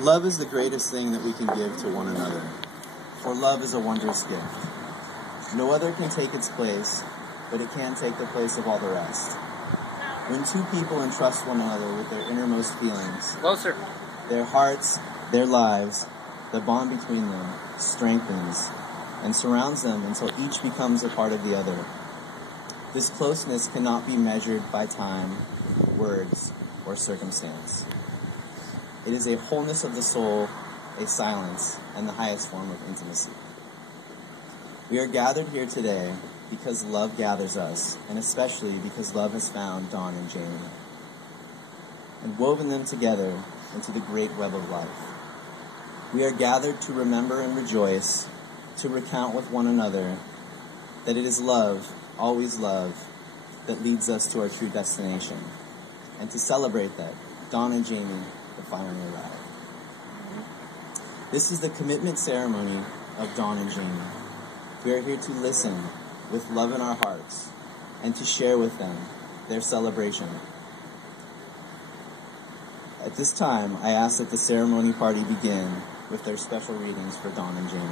Love is the greatest thing that we can give to one another, for love is a wondrous gift. No other can take its place, but it can take the place of all the rest. When two people entrust one another with their innermost feelings, Closer. their hearts, their lives, the bond between them strengthens and surrounds them until each becomes a part of the other. This closeness cannot be measured by time, words, or circumstance. It is a wholeness of the soul, a silence, and the highest form of intimacy. We are gathered here today because love gathers us, and especially because love has found Dawn and Jamie and woven them together into the great web of life. We are gathered to remember and rejoice, to recount with one another that it is love, always love, that leads us to our true destination, and to celebrate that Dawn and Jamie have finally arrived. This is the commitment ceremony of Dawn and Jamie. We are here to listen with love in our hearts and to share with them their celebration. At this time, I ask that the ceremony party begin with their special readings for Dawn and Jamie.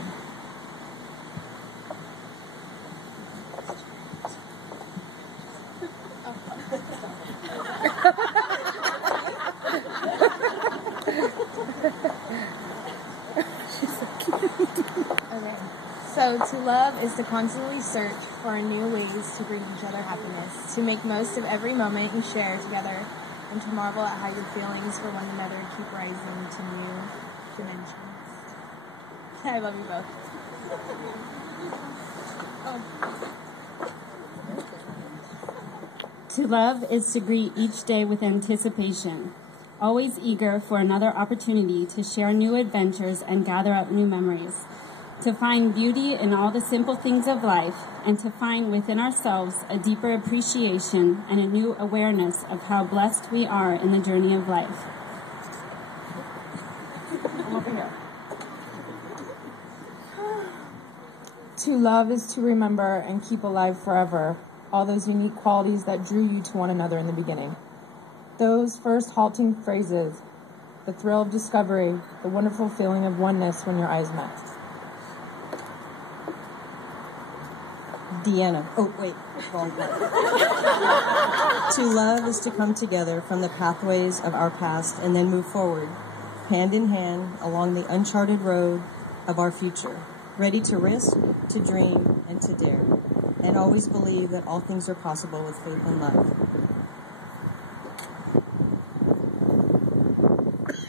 So, to love is to constantly search for new ways to bring each other happiness, to make most of every moment you share together, and to marvel at how your feelings for one another keep rising to new dimensions. I love you both. To love is to greet each day with anticipation, always eager for another opportunity to share new adventures and gather up new memories. To find beauty in all the simple things of life, and to find within ourselves a deeper appreciation and a new awareness of how blessed we are in the journey of life. To love is to remember and keep alive forever all those unique qualities that drew you to one another in the beginning. Those first halting phrases, the thrill of discovery, the wonderful feeling of oneness when your eyes met. Deanna. Oh, wait. Wrong one. To love is to come together from the pathways of our past and then move forward, hand in hand, along the uncharted road of our future, ready to risk, to dream, and to dare, and always believe that all things are possible with faith and love.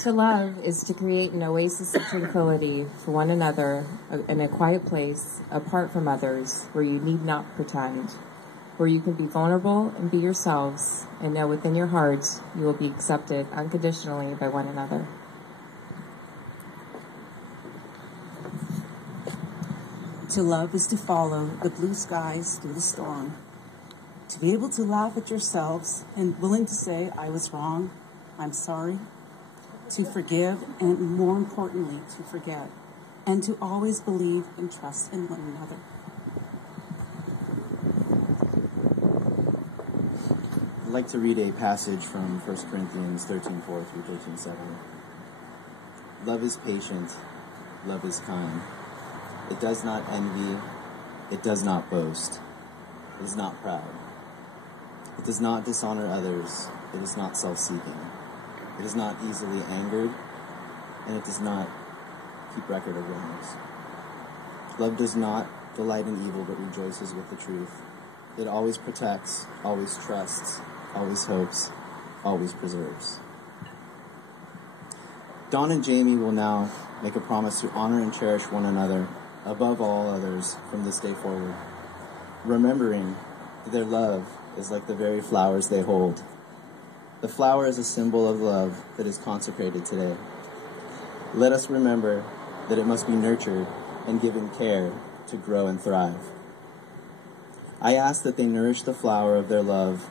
To love is to create an oasis of tranquility for one another in a quiet place, apart from others, where you need not pretend, where you can be vulnerable and be yourselves, and know within your hearts you will be accepted unconditionally by one another. To love is to follow the blue skies through the storm, to be able to laugh at yourselves and willing to say, I was wrong, I'm sorry, to forgive, and more importantly, to forget, and to always believe and trust in one another. I'd like to read a passage from 1 Corinthians 13:4 through 13:7. Love is patient, love is kind. It does not envy, it does not boast, it is not proud. It does not dishonor others, it is not self-seeking. It is not easily angered, and it does not keep record of wrongs. Love does not delight in evil, but rejoices with the truth. It always protects, always trusts, always hopes, always preserves. Dawn and Jamie will now make a promise to honor and cherish one another above all others from this day forward, remembering that their love is like the very flowers they hold. The flower is a symbol of love that is consecrated today. Let us remember that it must be nurtured and given care to grow and thrive. I ask that they nourish the flower of their love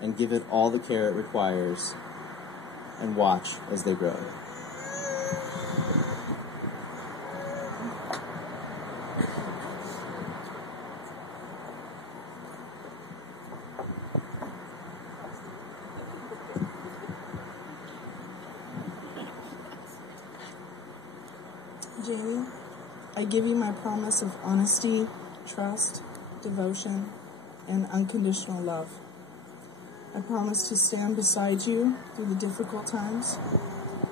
and give it all the care it requires, and watch as they grow. Jamie, I give you my promise of honesty, trust, devotion, and unconditional love. I promise to stand beside you through the difficult times,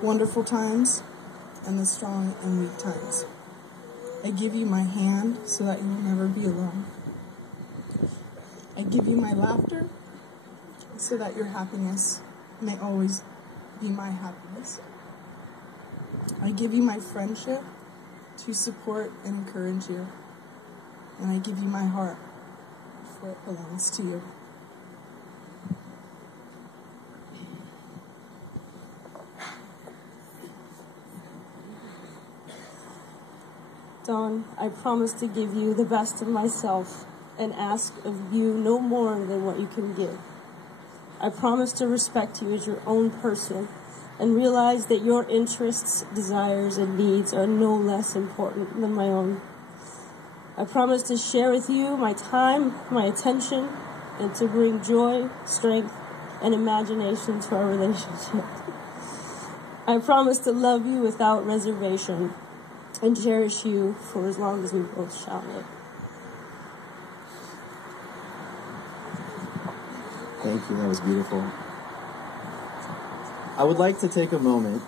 wonderful times, and the strong and weak times. I give you my hand so that you will never be alone. I give you my laughter so that your happiness may always be my happiness. I give you my friendship to support and encourage you. And I give you my heart, for it belongs to you. Dawn, I promise to give you the best of myself and ask of you no more than what you can give. I promise to respect you as your own person and realize that your interests, desires, and needs are no less important than my own. I promise to share with you my time, my attention, and to bring joy, strength, and imagination to our relationship. I promise to love you without reservation and cherish you for as long as we both shall live. Thank you, that was beautiful. I would like to take a moment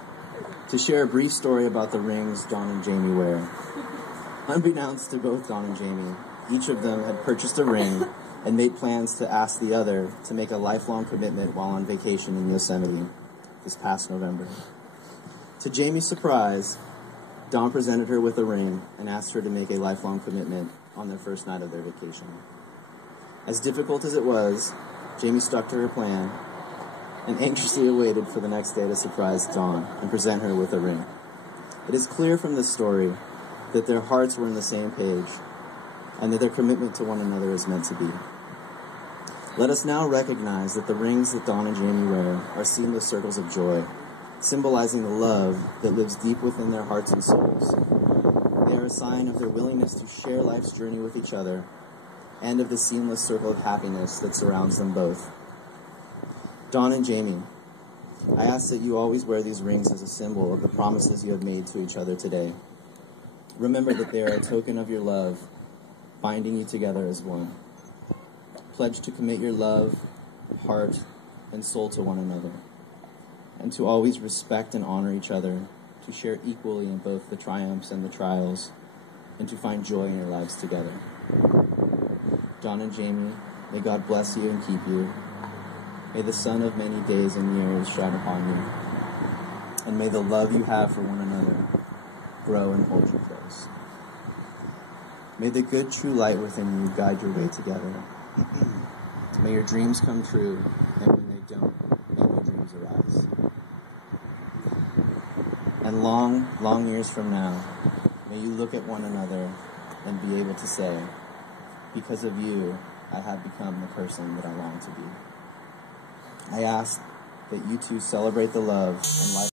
to share a brief story about the rings Dawn and Jamie wear. Unbeknownst to both Dawn and Jamie, each of them had purchased a ring and made plans to ask the other to make a lifelong commitment while on vacation in Yosemite this past November. To Jamie's surprise, Dawn presented her with a ring and asked her to make a lifelong commitment on their first night of their vacation. As difficult as it was, Jamie stuck to her plan and anxiously awaited for the next day to surprise Dawn and present her with a ring. It is clear from this story that their hearts were on the same page and that their commitment to one another is meant to be. Let us now recognize that the rings that Dawn and Jamie wear are seamless circles of joy, symbolizing the love that lives deep within their hearts and souls. They are a sign of their willingness to share life's journey with each other and of the seamless circle of happiness that surrounds them both. Dawn and Jamie, I ask that you always wear these rings as a symbol of the promises you have made to each other today. Remember that they are a token of your love, binding you together as one. Pledge to commit your love, heart, and soul to one another, and to always respect and honor each other, to share equally in both the triumphs and the trials, and to find joy in your lives together. Dawn and Jamie, may God bless you and keep you. May the sun of many days and years shine upon you. And may the love you have for one another grow and hold you close. May the good, true light within you guide your way together. May your dreams come true, and when they don't, may new dreams arise. And long, long years from now, may you look at one another and be able to say, because of you, I have become the person that I long to be. I ask that you two celebrate the love and life